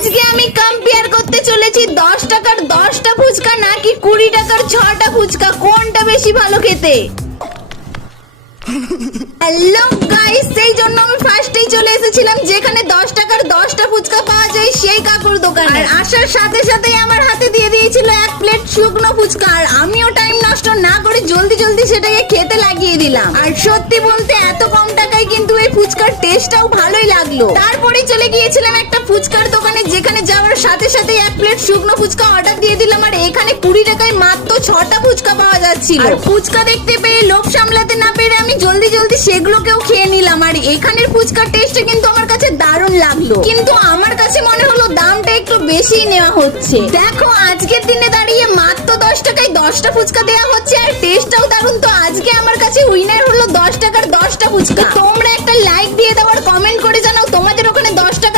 আজকে আমি কম্পেয়ার করতে চলেছি 10 টাকার 10টা ফুচকা নাকি 20 টাকার 6টা ফুচকা, কোনটা বেশি ভালো খেতে। হ্যালো গাইস, সেই জন্য আমি ফার্স্টেই চলে এসেছিলাম যেখানে 10 টাকার 10টা ফুচকা পাওয়া যায় সেই কাকুর দোকানে। আর আসার সাথে সাথেই আমার হাতে দিয়ে দিয়েছিল এক প্লেট শুকনো ফুচকা, আর আমিও টাইম নষ্ট না করে জলদি জলদি সেটাকে খেতে লাগিয়ে দিলাম। আর সত্যি বলতে এত কম টাকায় কিন্তু এই ফুচকার টেস্টটাও ভালোই লাগলো। তারপরে চলে গিয়েছিলাম একটা ফুচকার দোকানে যেখানে যাওয়ার সাথে সাথে এক প্লেট শুকনো ফুচকা অর্ডার দিয়ে দিলাম, আর এখানে 20 টাকায় মাত্র 6টা ফুচকা পাওয়া যাচ্ছিল। আর ফুচকা দেখতে পেয়ে লোভ সামলাতে না পেরে আমি জলদি জলদি সেগুলোকেও খেয়ে নিলাম। আর এখানের ফুচকার টেস্টটা কিন্তু আমার কাছে দারুণ লাগলো, কিন্তু আমার কাছে মনে হলো দামটা একটু বেশি নেওয়া হচ্ছে। দেখো আজকের দিনে দাঁড়িয়ে মাত্র 10 টাকায় 10টা ফুচকা দেওয়া হচ্ছে, আর টেস্টটাও দারুণ। তো আজকে আমার কাছে উইনার হলো 10 টাকার 10টা ফুচকা। তোমরা একটা লাইক দিয়ে দাও আর কমেন্ট করে জানাও তোমাদের ওখানে 10 টাকা